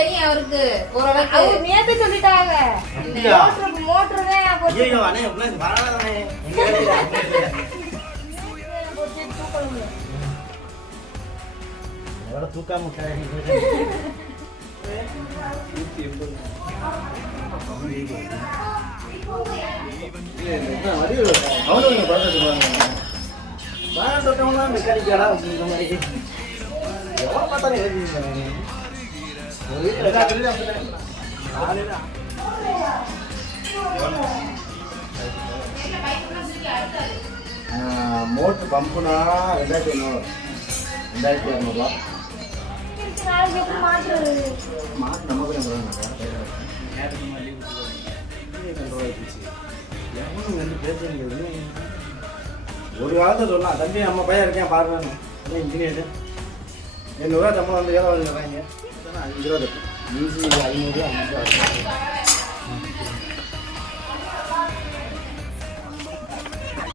தெரியும் அவருக்கு ஓரளவுக்கு. அவர் நேத்து சொல்லிட்டாங்க. மோட்டர் தான் ஐயோ அண்ணே எப்பலாம் வராதே. எங்க போட்டு தூக்கணும். எவ்வளோ தூக்காம வடிவு அவனுங்க பார்த்துட்டு நான் தொட்டவங்களாம் மெக்கானிக்கலா இந்த மாதிரி எவ்வளோ பார்த்தாலும் எழுதிருந்தாங்க ஒரு வீட்டில் மோட்ரு பம்புனா 2500 2200 மாட்டு நமக்கு ஒரு காலத்தை சொல்லலாம் தம்பி நம்ம பையன் இருக்கேன் பாருங்க இன்ஜினியர் 800 சம்பளம் வந்து வேலை வாங்குறாங்க 5 ரூபா ஈஸி 500 500